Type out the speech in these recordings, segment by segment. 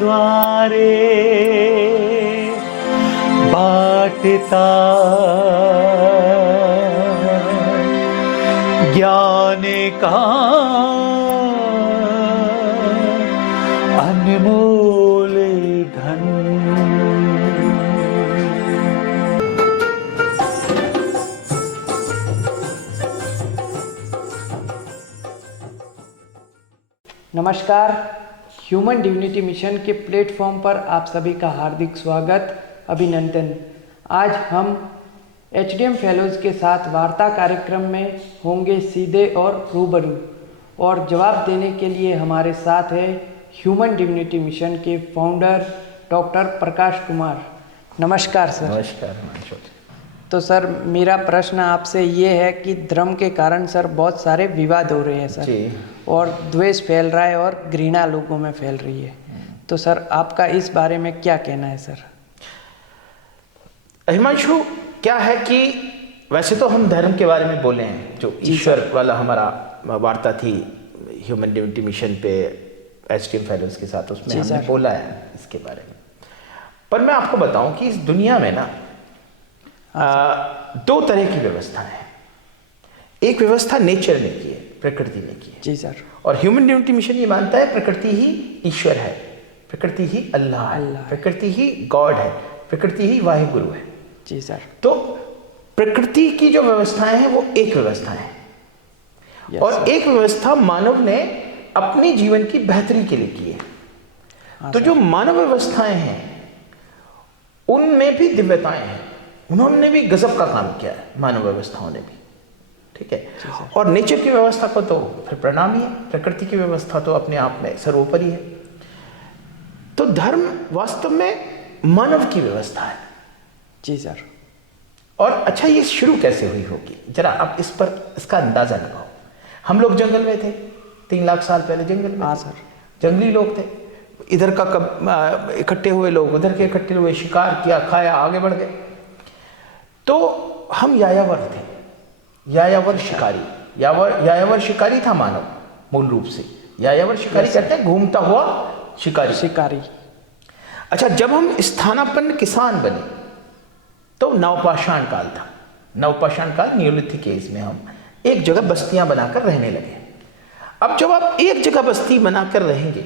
द्वारे बाटता ज्ञान का अनमोल धन। नमस्कार, ह्यूमन डिविनिटी मिशन के प्लेटफॉर्म पर आप सभी का हार्दिक स्वागत, अभिनंदन। आज हम एचडीएम फेलोज के साथ वार्ता कार्यक्रम में होंगे सीधे और रूबरू, और जवाब देने के लिए हमारे साथ है ह्यूमन डिविनिटी मिशन के फाउंडर डॉक्टर प्रकाश कुमार। नमस्कार सर। नमस्कार। तो सर, मेरा प्रश्न आपसे ये है कि धर्म के कारण सर बहुत सारे विवाद हो रहे हैं सर जी। और द्वेष फैल रहा है और घृणा लोगों में फैल रही है। तो सर, आपका इस बारे में क्या कहना है सर? हिमांशु, क्या है कि वैसे तो हम धर्म के बारे में बोले हैं, जो ईश्वर वाला हमारा वार्ता थी ह्यूमन डिविनिटी मिशन पे एचडीएम फेलोज के साथ, उसमें हमने बोला है इसके बारे में। पर मैं आपको बताऊं कि इस दुनिया में ना दो तरह की व्यवस्था है। एक व्यवस्था नेचर ने की है, प्रकृति ने की है। जी सर। और ह्यूमन डिविनिटी मिशन ये मानता है प्रकृति ही ईश्वर है, प्रकृति ही अल्लाह है, प्रकृति ही गॉड है, प्रकृति ही वाहिगुरु है। जी सर। तो प्रकृति की जो व्यवस्थाएं हैं वो एक व्यवस्था है, और एक व्यवस्था मानव ने अपने जीवन की बेहतरी के लिए की है। तो जो मानव व्यवस्थाएं हैं उनमें भी दिव्यताएं हैं, उन्होंने भी गजब का काम किया है, मानव व्यवस्थाओं ने भी। ठीक है। और नेचर की व्यवस्था को तो फिर प्रणाम ही है, प्रकृति की व्यवस्था तो अपने आप में सर्वोपरि है। तो धर्म वास्तव में मानव की व्यवस्था है। जी सर। और अच्छा, ये शुरू कैसे हुई होगी, जरा आप इस पर इसका अंदाजा लगाओ। हम लोग जंगल में थे 3 लाख साल पहले, जंगल में। हाँ सर। जंगली लोग थे, इधर का इकट्ठे हुए लोग, उधर के इकट्ठे हुए, शिकार किया, खाया, आगे बढ़ गए। तो हम यायावर थे, यायावर शिकारी। यायावर शिकारी था मानव, मूल रूप से यायावर शिकारी कहते हैं घूमता हुआ शिकारी। अच्छा, जब हम स्थानापन्न किसान बने तो नवपाषाण काल था। नवपाषाण काल, नियोलिथिक एज में हम एक जगह बस्तियां बनाकर रहने लगे। अब जब आप एक जगह बस्ती बनाकर रहेंगे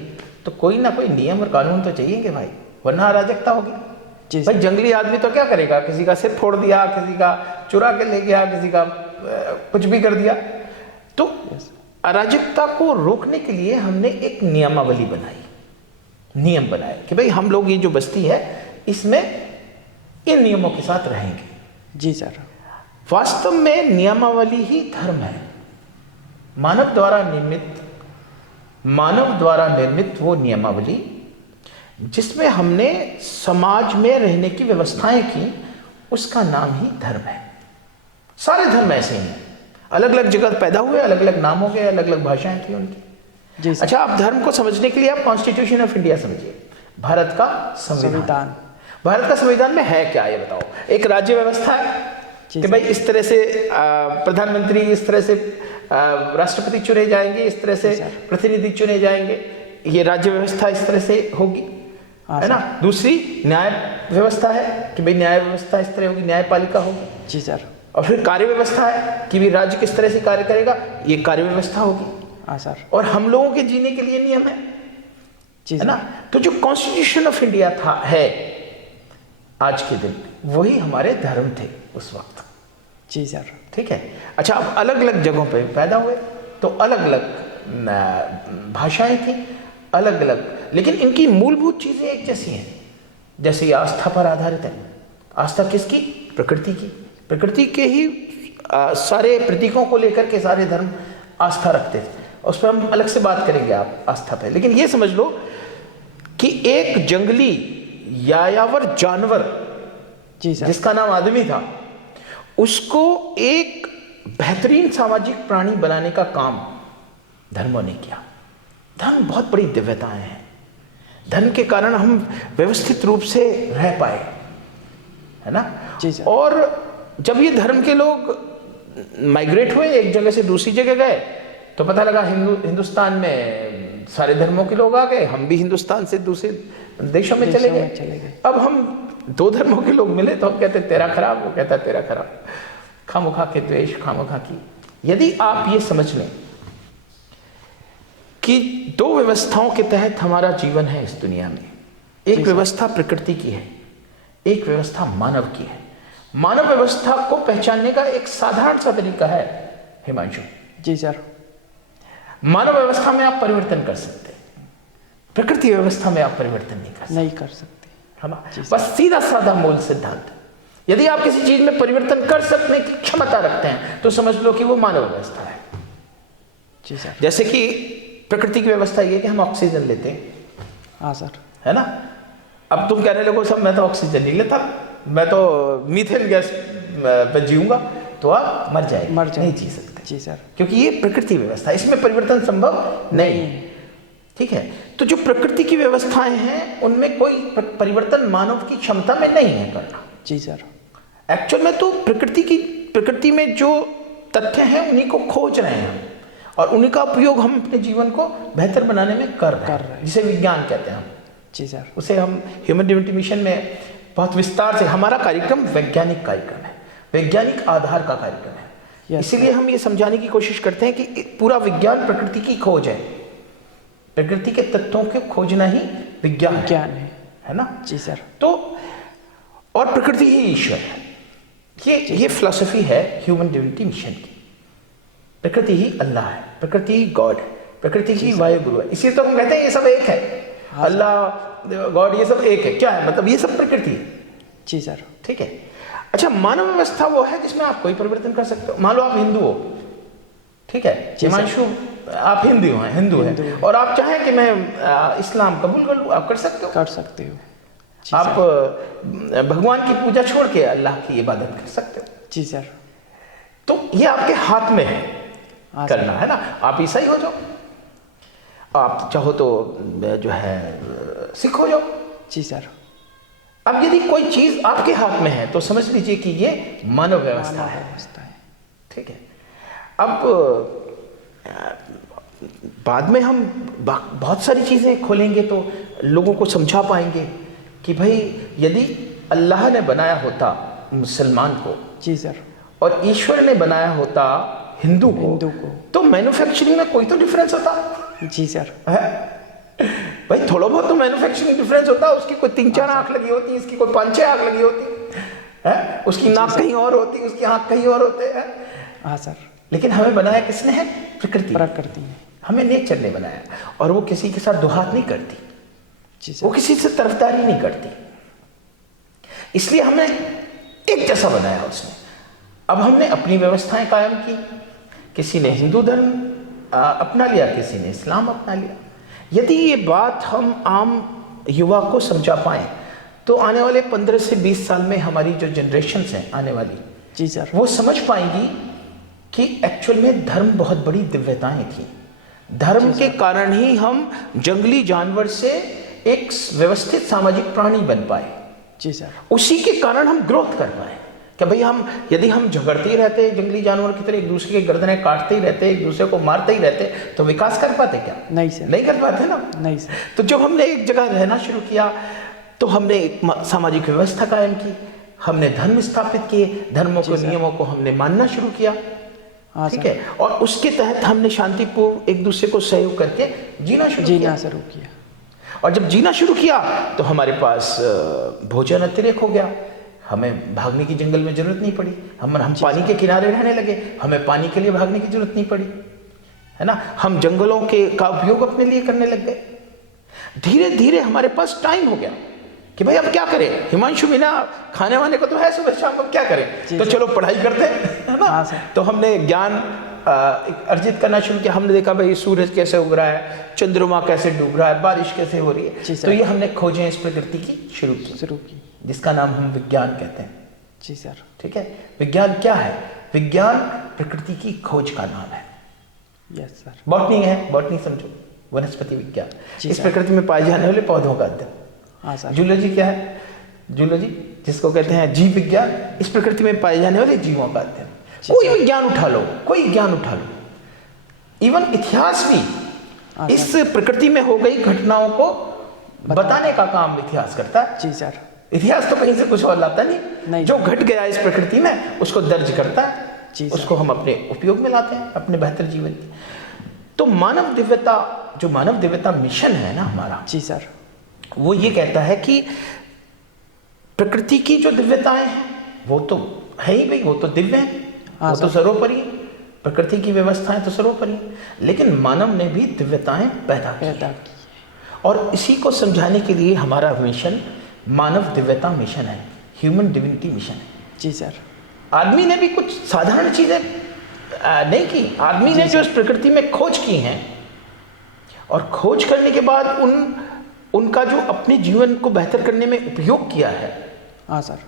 तो कोई ना कोई नियम और कानून तो चाहिए भाई, वरना अराजकता होगी। भाई जंगली आदमी तो क्या करेगा, किसी का सिर फोड़ दिया, किसी का चुरा के ले गया, किसी का कुछ भी कर दिया। तो अराजकता को रोकने के लिए हमने एक नियमावली बनाई, नियम बनाए कि भाई हम लोग ये जो बस्ती है इसमें इन नियमों के साथ रहेंगे। जी सर। वास्तव में नियमावली ही धर्म है। मानव द्वारा निर्मित वो नियमावली जिसमें हमने समाज में रहने की व्यवस्थाएं की, उसका नाम ही धर्म है। सारे धर्म ऐसे ही हैं, अलग अलग जगह पैदा हुए, अलग अलग नाम हो गए, अलग अलग भाषाएं थी उनकी। अच्छा, आप धर्म को समझने के लिए आप कॉन्स्टिट्यूशन ऑफ इंडिया समझिए, भारत का संविधान। भारत का संविधान में है क्या, ये बताओ। एक राज्य व्यवस्था है कि भाई इस तरह से प्रधानमंत्री, इस तरह से राष्ट्रपति चुने जाएंगे, इस तरह से प्रतिनिधि चुने जाएंगे, ये राज्य व्यवस्था इस तरह से होगी, है ना। दूसरी न्याय व्यवस्था है कि भाई न्याय व्यवस्था इस तरह होगी, न्यायपालिका होगी। जी सर। और फिर कार्य व्यवस्था है कि भी राज्य किस तरह से कार्य करेगा, ये कार्य व्यवस्था होगी। हाँ सर। और हम लोगों के जीने के लिए नियम है ना। तो जो कॉन्स्टिट्यूशन ऑफ इंडिया है आज के दिन, वही हमारे धर्म थे उस वक्त। जी सर। ठीक है। अच्छा, अब अलग अलग जगहों पे पैदा हुए तो अलग अलग भाषाएं थी, अलग अलग, लेकिन इनकी मूलभूत चीजें एक जैसी हैं। जैसे आस्था पर आधारित है। आस्था किसकी? प्रकृति की। प्रकृति के ही सारे प्रतीकों को लेकर के सारे धर्म आस्था रखते थे। उस पर हम अलग से बात करेंगे आप आस्था पे। लेकिन ये समझ लो कि एक जंगली यायावर जानवर जिसका नाम आदमी था, उसको एक बेहतरीन सामाजिक प्राणी बनाने का काम धर्मों ने किया। धर्म बहुत बड़ी दिव्यताएं हैं। धर्म के कारण हम व्यवस्थित रूप से रह पाए, है ना। और जब ये धर्म के लोग माइग्रेट हुए, एक जगह से दूसरी जगह गए, तो पता लगा हिंदुस्तान में सारे धर्मों के लोग आ गए, हम भी हिंदुस्तान से दूसरे देशों में चले गए। अब हम दो धर्मों के लोग मिले तो हम कहते तेरा खराब, वो कहता तेरा खराब, खामोखा के द्वेष, खामोखा की। यदि आप ये समझ लें कि दो व्यवस्थाओं के तहत हमारा जीवन है इस दुनिया में, एक व्यवस्था प्रकृति की है, एक व्यवस्था मानव की है। मानव व्यवस्था को पहचानने का एक साधारण सा तरीका है हिमांशु। जी सर। मानव व्यवस्था में आप परिवर्तन कर सकते हैं, प्रकृति व्यवस्था में आप परिवर्तन नहीं कर सकते, है ना। बस सीधा साधा मूल सिद्धांत। यदि आप किसी चीज में परिवर्तन कर सकने की क्षमता रखते हैं तो समझ लो कि वो मानव व्यवस्था है। जी सर। जैसे कि प्रकृति की व्यवस्था ये कि हम ऑक्सीजन लेते हैं। हाँ सर। है ना। अब तुम कहने लगो सब मैं तो ऑक्सीजन नहीं लेता, मैं तो मीथेन गैस पे जीऊंगा, तो आप मर जाएंगे, नहीं जी सकते। जी सर। क्योंकि ये प्रकृति व्यवस्था, इसमें परिवर्तन संभव नहीं है। ठीक है। तो जो प्रकृति की व्यवस्थाएं हैं उनमें कोई परिवर्तन मानव की क्षमता में नहीं है करना। जी सर। एक्चुअल में तो प्रकृति में जो तथ्य हैं उन्हीं को खोज रहे हैं हम, और उन्हीं का उपयोग हम अपने जीवन को बेहतर बनाने में कर रहे हैं, जिसे विज्ञान कहते हैं हम। जी सर। उसे हम ह्यूमन डिविनिटी मिशन में बहुत विस्तार से, हमारा कार्यक्रम वैज्ञानिक कार्यक्रम है, वैज्ञानिक आधार का कार्यक्रम है। इसीलिए हम ये समझाने की कोशिश करते हैं कि पूरा विज्ञान प्रकृति की खोज है, प्रकृति के तत्वों को खोजना ही विज्ञान है ना। जी सर। तो और प्रकृति ही ईश्वर है, ये फिलॉसफी है ह्यूमन डिविनिटी मिशन की। प्रकृति ही अल्लाह है, प्रकृति ही गॉड है, प्रकृति ही वायु गुरु है। इसीलिए तो हम कहते हैं ये सब एक है, अल्लाह गॉड ये सब एक है। क्या है मतलब, ये सब प्रकृति है। जी सर। ठीक है। अच्छा, मानव व्यवस्था वो है जिसमें आप कोई परिवर्तन कर सकते हो। मान लो आप हिंदू हो, ठीक है, हिमांशु आप हिंदू हैं और आप चाहें कि मैं इस्लाम कबूल कर लूँ, आप कर सकते हो। कर सकते हो। आप भगवान की पूजा छोड़ के अल्लाह की इबादत कर सकते हो। जी सर। तो ये आपके हाथ में है करना, है ना। आप ईसाई हो जाओ, आप चाहो तो जो है सिख हो जाओ। जी सर। अब यदि कोई चीज आपके हाथ में है तो समझ लीजिए कि ये मानव व्यवस्था है। ठीक है। अब बाद में हम बहुत सारी चीजें खोलेंगे तो लोगों को समझा पाएंगे कि भाई यदि अल्लाह ने बनाया होता मुसलमान को, जी सर, और ईश्वर ने बनाया होता हिंदू को तो मैन्युफैक्चरिंग में कोई तो डिफरेंस होता। जी सर। भाई थोड़ा बहुत तो मैन्युफैक्चरिंग डिफरेंस होता है। उसकी कोई 3-4 आंख लगी होती, इसकी कोई 5-6 आंख लगी होती है, उसकी नाक कहीं और होती, उसकी आंख कहीं और होते हैं। हाँ सर। लेकिन हमें बनाया किसने है? प्रकृति ने। हमें नेचर ने बनाया, और वो किसी के साथ दुहात नहीं करती, वो किसी से तरफदारी नहीं करती, इसलिए हमें एक जैसा बनाया उसने। अब हमने अपनी व्यवस्थाएं कायम की, किसी ने हिंदू धर्म अपना लिया, किसी ने इस्लाम अपना लिया। यदि ये बात हम आम युवा को समझा पाएं तो आने वाले 15 से 20 साल में हमारी जो जनरेशन्स हैं आने वाली, जी सर, वो समझ पाएंगी कि एक्चुअल में धर्म बहुत बड़ी दिव्यताएं थी। धर्म के कारण ही हम जंगली जानवर से एक व्यवस्थित सामाजिक प्राणी बन पाए। जी सर। उसी के कारण हम ग्रोथ कर पाए कि भाई यदि हम झगड़ते ही रहते जंगली जानवर की तरह, एक दूसरे की गर्दनें काटते ही रहते, एक दूसरे को मारते ही रहते, तो विकास कर पाते क्या? नहीं सर, नहीं कर पाते ना। नहीं सर। तो जब हमने एक जगह रहना शुरू किया तो हमने एक सामाजिक व्यवस्था कायम की, हमने धर्म स्थापित किए, धर्मों के नियमों को हमने मानना शुरू किया। ठीक है। और उसके तहत हमने शांतिपूर्ण एक दूसरे को सहयोग करके जीना शुरू किया। और जब जीना शुरू किया तो हमारे पास भोजन अतिरेक हो गया, हमें भागने की जंगल में जरूरत नहीं पड़ी, हम पानी के किनारे रहने लगे, हमें पानी के लिए भागने की जरूरत नहीं पड़ी, है ना। हम जंगलों का उपयोग अपने लिए करने लग गए। धीरे धीरे हमारे पास टाइम हो गया कि भाई अब क्या करें, हिमांशु बिना खाने वाने को तो है सुबह शाम को, क्या करें, तो चलो पढ़ाई करते हैं, है ना। तो हमने ज्ञान अर्जित करना शुरू किया। हमने देखा भाई सूरज कैसे उग रहा है, चंद्रमा कैसे डूब रहा है, बारिश कैसे हो रही है, तो ये हमने खोजें इस प्रकृति की शुरू की, जिसका नाम हम विज्ञान कहते हैं। जी सर। ठीक है। विज्ञान क्या है? विज्ञान प्रकृति की खोज का नाम है। Yes sir. बॉटनी है, बॉटनी समझो, वनस्पति विज्ञान, इस प्रकृति में पाए जाने वाले पौधों का अध्ययन। हाँ सर। जूलॉजी क्या है? जूलॉजी जिसको कहते हैं जीव विज्ञान, इस प्रकृति में पाए जाने वाले जीवों का अध्ययन। कोई विज्ञान उठा लो, कोई ज्ञान उठा लो, इवन इतिहास भी हाँ, इस प्रकृति में हो गई घटनाओं को बताने का काम इतिहास करता है। जी सर। इतिहास तो कहीं से कुछ और लाता नहीं। जो घट गया इस प्रकृति में उसको दर्ज करता है, उसको हम अपने उपयोग में लाते हैं अपने बेहतर जीवन की। तो मानव दिव्यता, जो मानव दिव्यता मिशन है ना हमारा, जी सर, वो ये कहता है कि प्रकृति की जो दिव्यताएं हैं वो तो है ही भाई, वो तो दिव्य है, वो तो सर्वोपरि है, प्रकृति की व्यवस्थाएं तो सर्वोपरि है, लेकिन मानव ने भी दिव्यताएं पैदा की। और इसी को समझाने के लिए हमारा मिशन मानव दिव्यता मिशन है, ह्यूमन डिविनिटी मिशन है। जी सर। आदमी ने भी कुछ साधारण चीजें नहीं की। आदमी ने जो इस प्रकृति में खोज की हैं और खोज करने के बाद उनका जो अपने जीवन को बेहतर करने में उपयोग किया है, हाँ सर,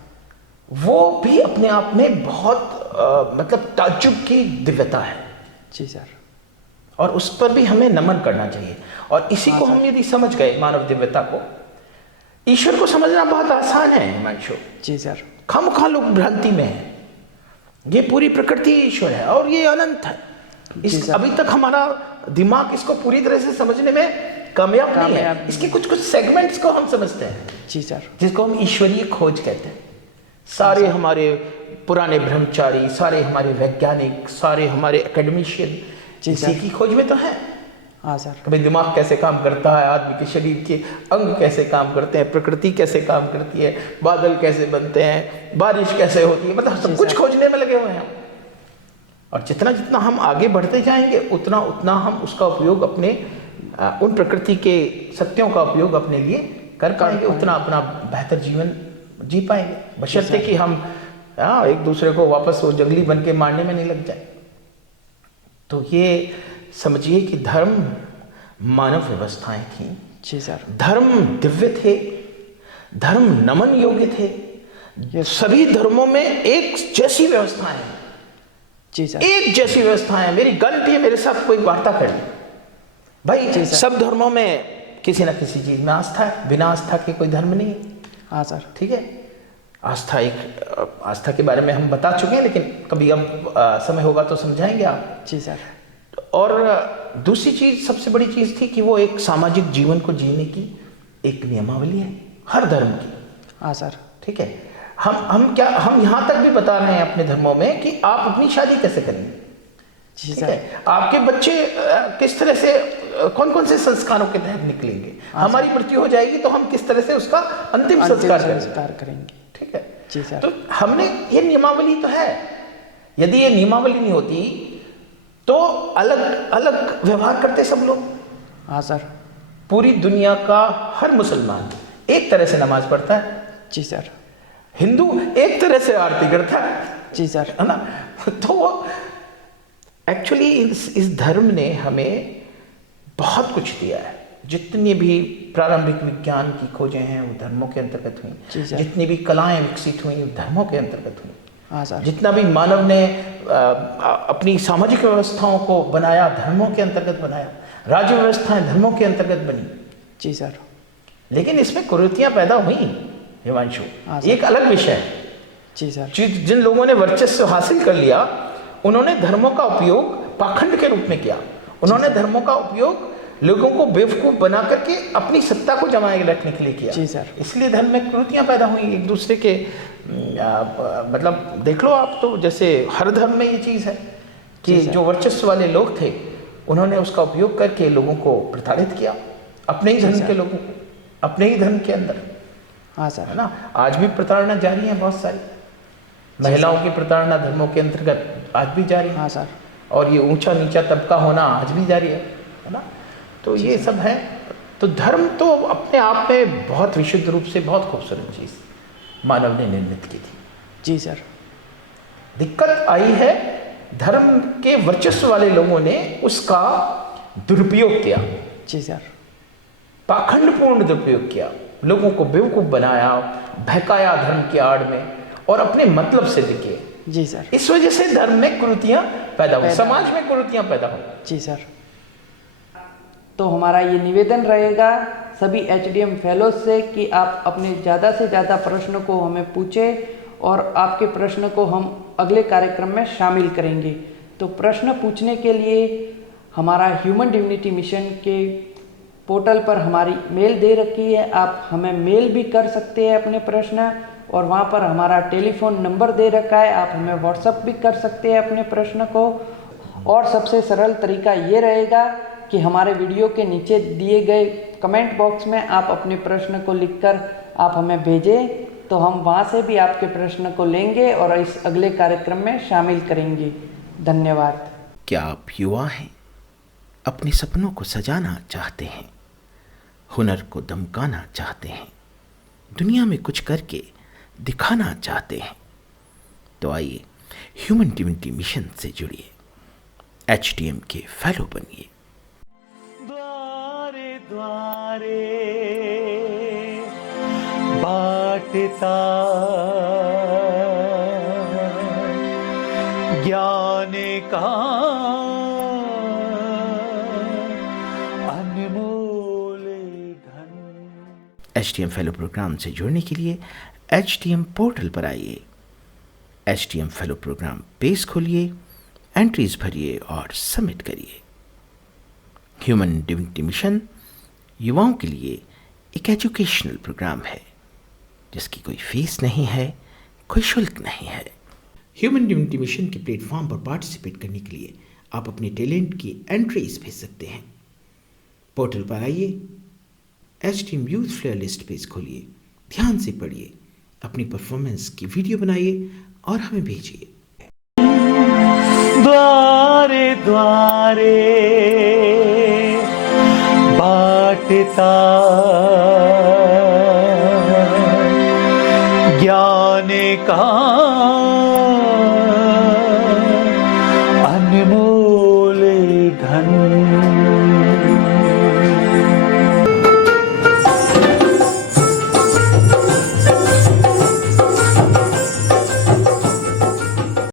वो भी अपने आप में बहुत मतलब ताज्जुब की दिव्यता है। जी सर। और उस पर भी हमें नमन करना चाहिए। और इसी को हम यदि समझ गए मानव दिव्यता को, ईश्वर को समझना बहुत आसान है हिमांशु। जी सर। खामखा लोग भ्रांति में है। ये पूरी प्रकृति ईश्वर है और ये अनंत है। अभी तक हमारा दिमाग इसको पूरी तरह से समझने में कामयाब नहीं है। इसके कुछ कुछ सेगमेंट्स को हम समझते हैं। जी सर। जिसको हम ईश्वरीय खोज कहते हैं। सारे हमारे पुराने ब्रह्मचारी, सारे हमारे वैज्ञानिक, सारे हमारे एकेडमिशियन इसी की खोज में तो है। हाँ सर। कभी दिमाग कैसे काम करता है, आदमी के शरीर के अंग कैसे काम करते हैं, प्रकृति कैसे काम करती है, बादल कैसे बनते हैं, बारिश कैसे होती है, मतलब सब कुछ खोजने में लगे हुए हैं। और जितना जितना हम आगे बढ़ते जाएंगे उतना उतना हम उसका उपयोग अपने उन प्रकृति के सत्यों का उपयोग अपने लिए कर पाएंगे, उतना अपना बेहतर जीवन जी पाएंगे, बशर्ते कि हम एक दूसरे को वापस वो जंगली बन के मारने में नहीं लग जाए। तो ये समझिए कि धर्म मानव व्यवस्थाएं थी। जी सर। धर्म दिव्य थे, धर्म नमन योग्य थे। सभी धर्मों में एक जैसी व्यवस्थाएं हैं। जी सर। एक जैसी व्यवस्थाएं। मेरी गारंटी है, मेरे साथ कोई वार्ता कर ले भाई, सब धर्मों में किसी ना किसी चीज में आस्था है, बिना आस्था के कोई धर्म नहीं है। हाँ सर। ठीक है, आस्था के बारे में हम बता चुके हैं, लेकिन कभी अब समय होगा तो समझाएंगे आप। जी सर। और दूसरी चीज, सबसे बड़ी चीज थी कि वो एक सामाजिक जीवन को जीने की एक नियमावली है हर धर्म की। हाँ सर। ठीक है, हम यहाँ तक भी बता रहे हैं अपने धर्मों में कि आप अपनी शादी कैसे करेंगे। जी सर। आपके बच्चे किस तरह से, कौन कौन से संस्कारों के तहत निकलेंगे। हमारी मृत्यु हो जाएगी तो हम किस तरह से उसका अंतिम संस्कार करेंगे। ठीक है जी सर। तो हमने ये नियमावली तो है, यदि ये नियमावली नहीं होती तो अलग अलग व्यवहार करते सब लोग। हाँ सर। पूरी दुनिया का हर मुसलमान एक तरह से नमाज पढ़ता है। जी सर। हिंदू एक तरह से आरती करता है। जी सर। है ना। तो एक्चुअली इस धर्म ने हमें बहुत कुछ दिया है। जितनी भी प्रारंभिक विज्ञान की खोजें हैं वो धर्मों के अंतर्गत हुई, जितनी भी कलाएं विकसित हुई वो धर्मों के अंतर्गत हुई। हाँ सर। जितना भी मानव ने अपनी सामाजिक व्यवस्थाओं को बनाया धर्मों के अंतर्गत बनाया, राज्य व्यवस्थाएं धर्मों के अंतर्गत बनी। जी सर। लेकिन इसमें कुरीतियां पैदा हुई हिमांशु, एक अलग विषय है। जी सर। जिन लोगों ने वर्चस्व हासिल कर लिया उन्होंने धर्मों का उपयोग पाखंड के रूप में किया। उन्होंने धर्मों का उपयोग लोगों को बेवकूफ बना करके अपनी सत्ता को जमाए रखने के लिए किया। जी सर। इसलिए धर्म में कुरीतियां पैदा हुई एक दूसरे के। मतलब देख लो आप, तो जैसे हर धर्म में ये चीज़ है कि जो वर्चस्व वाले लोग थे उन्होंने उसका उपयोग करके लोगों को प्रताड़ित किया, अपने ही धर्म के लोगों को, अपने ही धर्म के अंदर। हाँ सर। है ना। आज भी प्रताड़ना जारी है बहुत सारी। महिलाओं की प्रताड़ना धर्मों के अंतर्गत आज भी जारी है। हाँ सर। और ये ऊंचा नीचा तबका होना आज भी जारी है ना। तो ये सब है। तो धर्म तो अपने आप में बहुत विशुद्ध रूप से बहुत खूबसूरत चीज मानव ने निर्मित की थी। जी सर। दिक्कत आई है धर्म के वर्चस्व वाले लोगों ने उसका दुरुपयोग किया। जी सर। पाखंडपूर्ण दुरुपयोग किया, लोगों को बेवकूफ बनाया, बहकाया धर्म की आड़ में और अपने मतलब सिद्ध किए। जी सर। इस वजह से धर्म में कुरीतियां पैदा हुई, समाज में कुरीतियां पैदा हुई। जी सर। तो हमारा ये निवेदन रहेगा सभी एचडीएम फेलोज से कि आप अपने ज़्यादा से ज़्यादा प्रश्नों को हमें पूछें और आपके प्रश्न को हम अगले कार्यक्रम में शामिल करेंगे। तो प्रश्न पूछने के लिए हमारा ह्यूमन डिविनिटी मिशन के पोर्टल पर हमारी मेल दे रखी है, आप हमें मेल भी कर सकते हैं अपने प्रश्न, और वहाँ पर हमारा टेलीफोन नंबर दे रखा है, आप हमें व्हाट्सअप भी कर सकते हैं अपने प्रश्न को। और सबसे सरल तरीका ये रहेगा कि हमारे वीडियो के नीचे दिए गए कमेंट बॉक्स में आप अपने प्रश्न को लिखकर आप हमें भेजें, तो हम वहाँ से भी आपके प्रश्न को लेंगे और इस अगले कार्यक्रम में शामिल करेंगे। धन्यवाद। क्या आप युवा हैं, अपने सपनों को सजाना चाहते हैं, हुनर को दमकाना चाहते हैं, दुनिया में कुछ करके दिखाना चाहते हैं, तो आइए ह्यूमन डिविनिटी मिशन से जुड़िए, HDM के फेलो बनिए। द्वारे द्वारे बाटता ज्ञान का अनमोल धन। HDM फेलो प्रोग्राम से जुड़ने के लिए HDM पोर्टल पर आइए, HDM फेलो प्रोग्राम पेज खोलिए, एंट्रीज भरिए और सबमिट करिए। ह्यूमन डिविनिटी मिशन युवाओं के लिए एक एजुकेशनल प्रोग्राम है जिसकी कोई फीस नहीं है, कोई शुल्क नहीं है। ह्यूमन डिविनिटी मिशन के प्लेटफॉर्म पर पार्टिसिपेट करने के लिए आप अपने टैलेंट की एंट्रीज भेज सकते हैं। पोर्टल पर आइए, HDM youth flair list page खोलिए, ध्यान से पढ़िए, अपनी परफॉर्मेंस की वीडियो बनाइए और हमें भेजिए। द्वारे द्वारे बाटता